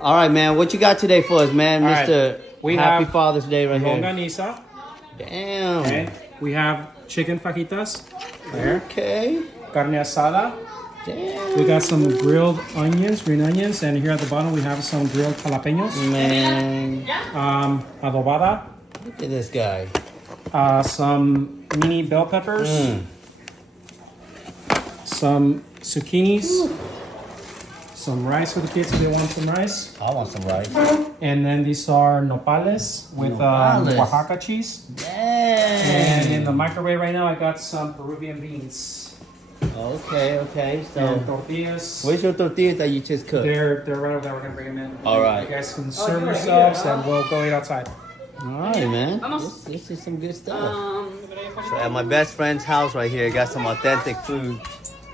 All right, man. What you got today for us, man? All right. Mr. We Happy have Father's Day right here. longaniza. Damn. Okay. We have chicken fajitas. There. Okay. Carne asada. Damn. We got some grilled onions, green onions, and here at the bottom we have some grilled jalapenos. Man, Adobada. look at this guy. Some mini bell peppers. Some zucchinis. Some rice for the kids if they want some rice. I want some rice. And then these are nopales with Nopales. Oaxaca cheese. Damn. And in the microwave right now I got some Peruvian beans. Okay. And So, tortillas. where's your tortillas that you just cooked? They're right over there. We're gonna bring them in. All right. You guys can serve yourselves, and we'll go eat outside. All right, man. This is some good stuff. So at my best friend's house right here, got some authentic food.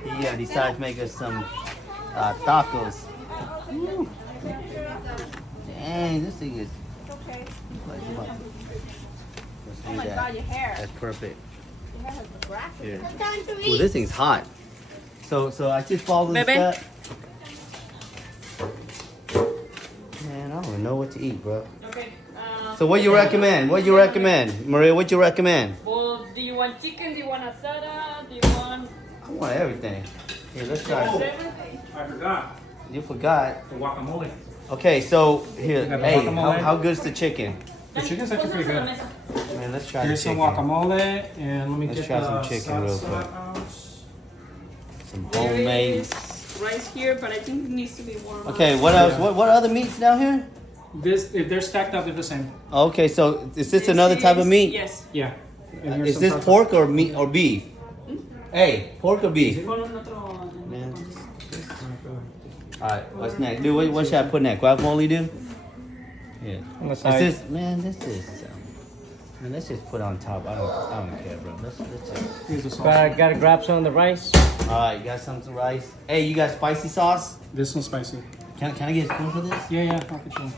He decided to make us some tacos. Woo. Dang, this thing is. Okay. Let's Oh do my that. god, your hair. That's perfect. Your hair has the grass. Here. Time to Ooh, this thing's hot. So I just followed this Bebe. step. Man, I don't even know what to eat, bro. Okay. So what you recommend? What you recommend, Maria? What you recommend? Well, do you want chicken? Do you want asada? Do you want I want everything. Here, let's try. everything? I forgot You forgot. the guacamole. Okay, so here, You got the hey, guacamole? how good's the chicken? The chicken's actually pretty good. Man, let's try Here's the some chicken. guacamole, and let me Let's get try the some chicken real salsa quick. out. Some There homemade. is rice here, but I think it needs to be warm. Okay, what else? What other meats down here? This, if they're stacked up, they're the same. Okay, so is this another type of meat? Yes. Yeah. And here's Is some this salsa. pork or meat or beef? Hey, pork or beef? Con un otro- Man. All right, what's next? Dude, what should I put next? Guacamole, dude? Yeah. On the Is side. this, man, this is. Man, let's just put it on top. I don't care, bro. Let's just. Here's the salsa. Gotta grab some of the rice. All right, you got some rice. Hey, you got spicy sauce? This one's spicy. Can I get a spoon for this? Yeah, I'll get you.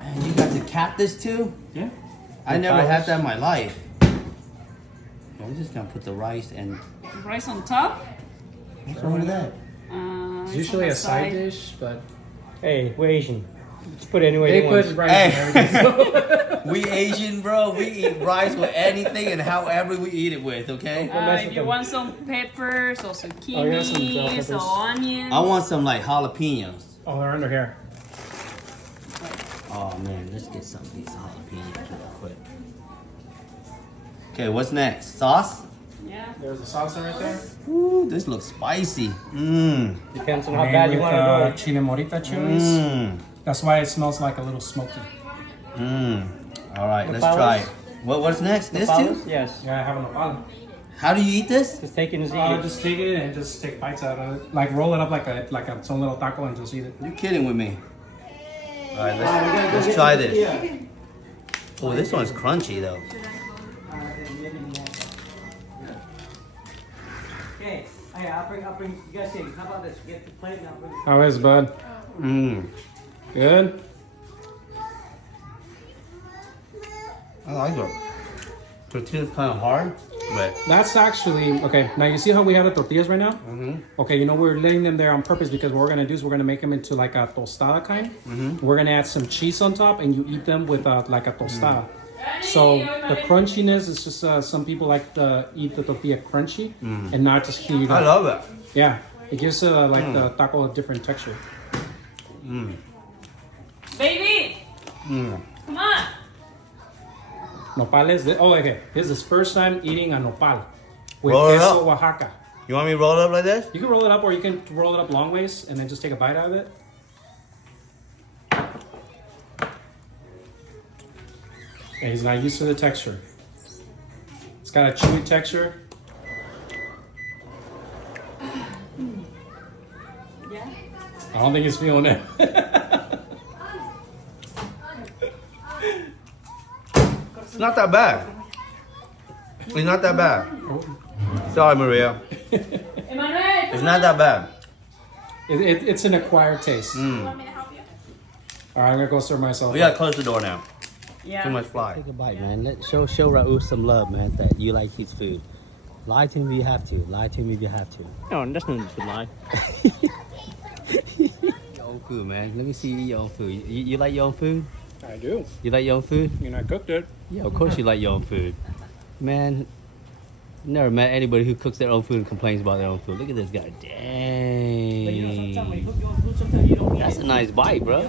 Man, you got the cactus too? Yeah. I never had that in my life. I'm just gonna put the rice and. Rice on top. What's wrong with that? It's It's usually on a the side dish, but Hey, we're Asian. Just put it any way they you put want. rice Hey. in everything. We Asian, bro. We eat rice with anything and however we eat it with, okay? mess If with you them. want some peppers or Oh, yeah, some bell zucchinis peppers. or onions. I want some like jalapenos. Oh, they're under here. Oh man, let's get some of these jalapenos real quick. Okay, what's next? Sauce? Yeah. There's the salsa right there. Ooh, this looks spicy. Mmm. Depends on how Made bad you with, want to do it. chile morita chilies. Mmm. That's why it smells like a little smoky. Mmm. All right, let's Nopales? try it. What's next? This Nopales? too? Yes. Yeah, I have a nopal. How do you eat this? Just take it and eat it. Just take it and just take bites out of it. Like roll it up like its own little taco and just eat it. You kidding with me? All right, let's try this. Oh, this one's crunchy though. Okay, I'll bring, you guys say, how about this? Get the plate and I'll bring. How is bud? Mmm. Good? I like it. Tortilla's kind of hard, but. That's actually, okay, now you see how we have the tortillas right now? Mm-hmm. Okay, you know we're letting them there on purpose because what we're gonna do is we're gonna make them into like a tostada kind. We're gonna add some cheese on top and you eat them with like a tostada. So the crunchiness is just some people like to eat the tortilla crunchy and not just heat it I up. love it. Yeah, it gives like the taco a different texture. Baby, Mm. come on. Nopales, okay, this is his first time eating a nopal with Roll it queso up. Oaxaca. You want me to roll it up like this? You can roll it up or you can roll it up long ways and then just take a bite out of it. And he's not used to the texture. It's got a chewy texture. Yeah. I don't think he's feeling it. It's not that bad. It's not that bad. Sorry, Maria. Emmanuel. It's not that bad. It's an acquired taste. Want me to help you? All right, I'm gonna go serve myself. We gotta close the door now. Yeah. Too much fly. Take a bite, man. Show Raul some love, man, that you like his food. Lie to him if you have to. Lie to him if you have to. No, that's no need to lie. food, man. Let me see you eat your own food. You like your own food? I do. You like your own food? I mean, I cooked it. Yeah, of course you like your own food. Man, never met anybody who cooks their own food and complains about their own food. Look at this guy. Dang. That's a nice bite, bro.